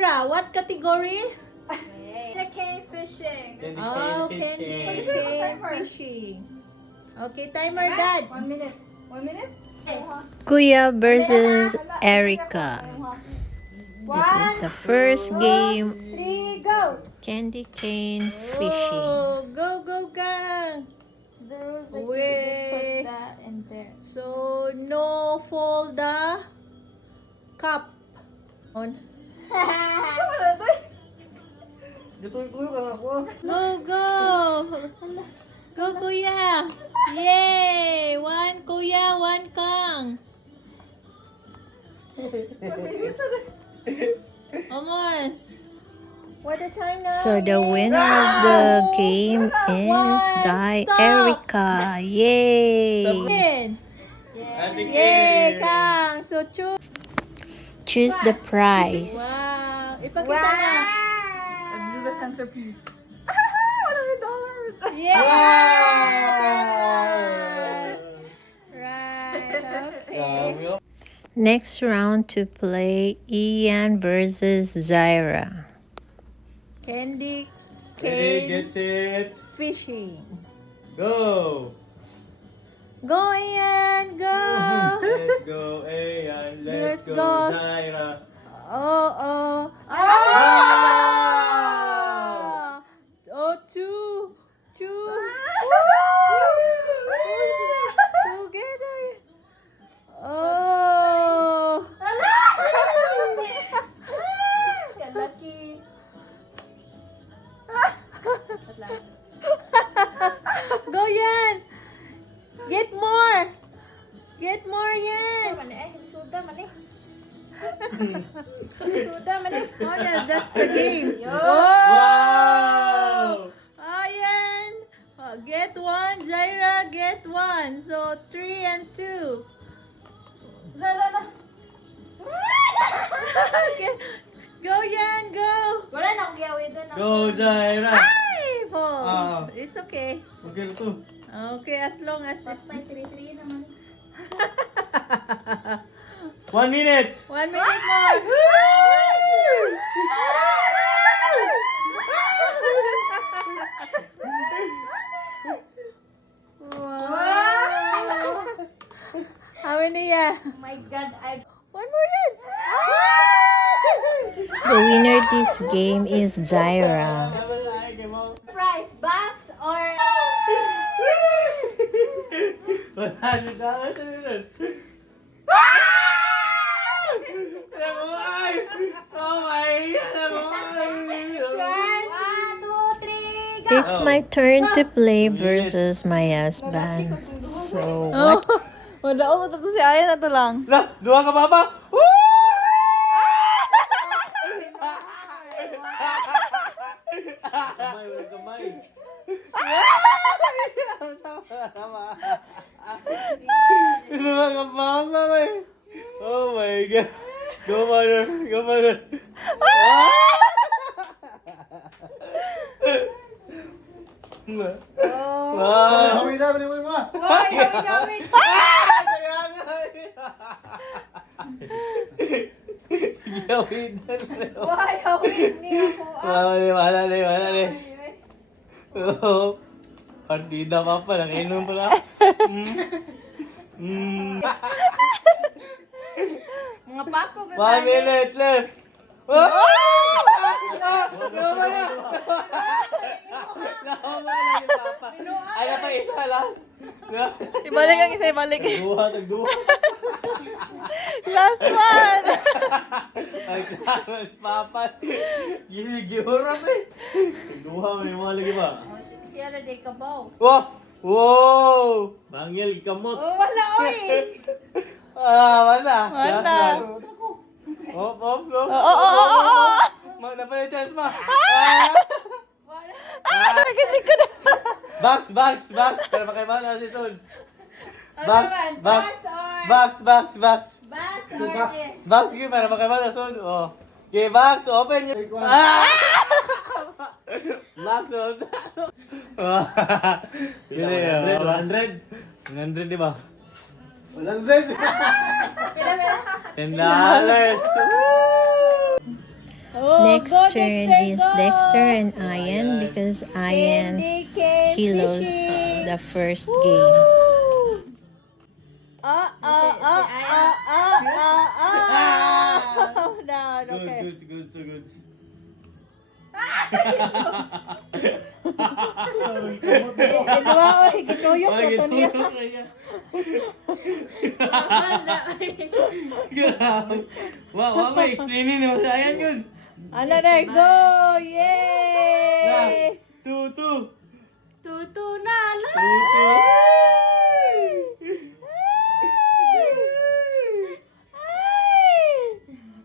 Zaira, what category? The cane fishing. Oh, candy cane fishing. Okay, timer, Dad. 1 minute. 1 minute? Kuya versus Erica. This is the first game, 3, go! candy cane fishing. Oh, go, go, gang. The rules like Wait. put that in there. So, no fold the cup. On. Go, go. Go, Kuya. Yay. One Kuya, one Kang. Almost. What the time now? So the winner of the game is Erica. Yay! Win. Yay, Kang. So, Choose the prize. Wow. Ipakita na. Let's do the centerpiece. $100. Yeah. Right. Okay. Next round to play Ian versus Zaira. Candy Ready, cane get it, fishing. go! Go, Ian. Go. Let's go, Ayan. Let's Let's go, go. Zaira. Oh, oh. Ah! Ah! Oh, two. Together. Oh. Lucky. Go, Yan. Get more. Get more, Yan. Suda man eh. Suda man eh. Oh, that's the game. Wow! Ayan. Oh, get one, Zaira, get one. So, 3 and 2. La. Go, Yan, go. Wala na akong gawin doon. Go, Zaira! Ay, fall. Ah. It's okay. Okay na to. Okay, as long as... 3 naman. 1 minute! 1 minute more. Wow. How many, Oh my God, One more, Yan. The winner this game is Zaira. price box or $100. Oh my God! 1, 2, 3, go! It's my turn to play versus my husband. So what? Wala ako ito si Ayan na to lang. Lah, dua ka papa. Woo! Kamay, wala kamay. Dua ka papa, may. Oh my God. Go, mother. Go, mother. Wow. Wait. Gawin na rin. Why are we ako? Wala na. Oo. Partida pa pa, nakainom pala. Mga pako ba 1 minute left. Oh! Ay, na pa isa last. Ibalik ang isa, ibalik. Tagduha. Last one. Ay, karon, papa. Gihurap eh. Tagduha, may mga lagi ba? Siya na day ka ba? Wow! Wow! Bangil kamot. Oh, wala oy. Wala. Wala. Op. Oo. Napalitan mo. Nagaling ko na. Box. Para makaibahan si Sol. Box. Box Box, or Box, yun, para makaibahan si Sol. Oh. Okay, box, open yun. Box, open. Yun eh. 100, di ba? 100. $10. Oh, Next go, turn Dexter, is go. Dexter and Ian because Ian Candy he cane lost fishing. the first game. No, Good, okay. good, good, good. Kedua, oy, gituyok na to niya. Wa may explainin mo. Ayan yun. Another go! Yay! Tutu. Tutu na lang! Tutu.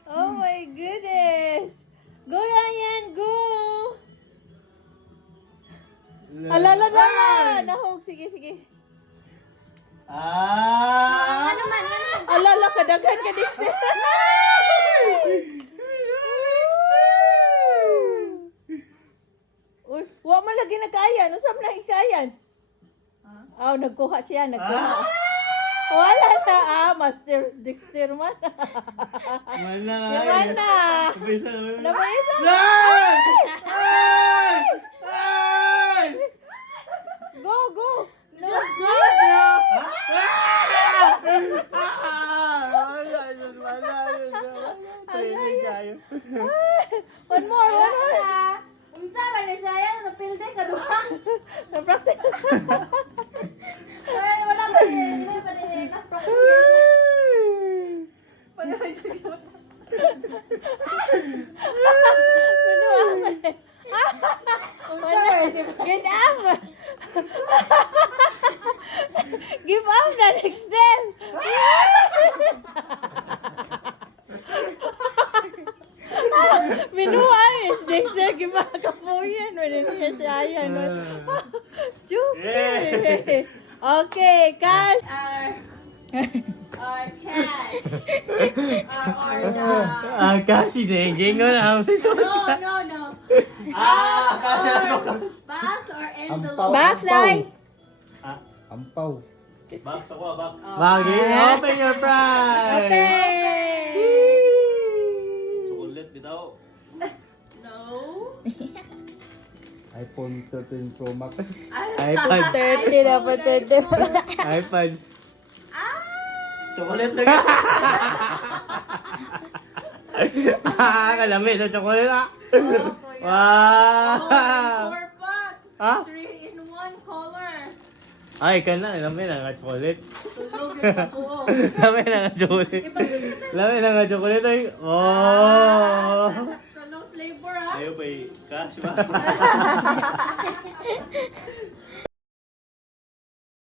Oh my goodness! Go, Ayan! Go! Alala na! Nahog! Sige, sige. Ano man? Alala ka, daghan ka, Dixie. Uy, wa man lagi nagkaayan. Ano saan na ikayan? Oh, nagkuha siya, nagkuha. Wala na, Master Dexter man. Mana? Naman na. Bisa naman. Naman isa. Ay! Ay! Ay! Go, go. Just go, One more, one more. Unsa man ni sayang napilde ka duha. Na-practice. Ay, wala pa din. Wala pa din. Get up! Give up na next step! Minuay! Dexter, give up ka po yan. Wala niya si Ayan. Juke! Okay, cash! Our cat. Our Kasi dengue no na ako sa No. kasi Box or envelope? Box, Nay! Ampaw. Box ako, box. Bagi, open your prize. Okay! Chocolate bitaw. No. iPhone 13 Pro Max. iPad. 30 dapat 30. iPad. Chocolate lagi. Kalami sa chocolate ah. Wow. 4 pack. Ha? 3 in 1 color. Ay, kana, lami na nga chocolate. Tulog yung ako. Lami na nga chocolate. Lami na nga chocolate ay. Oh. Tulog flavor ha. Ayaw ba cash ba?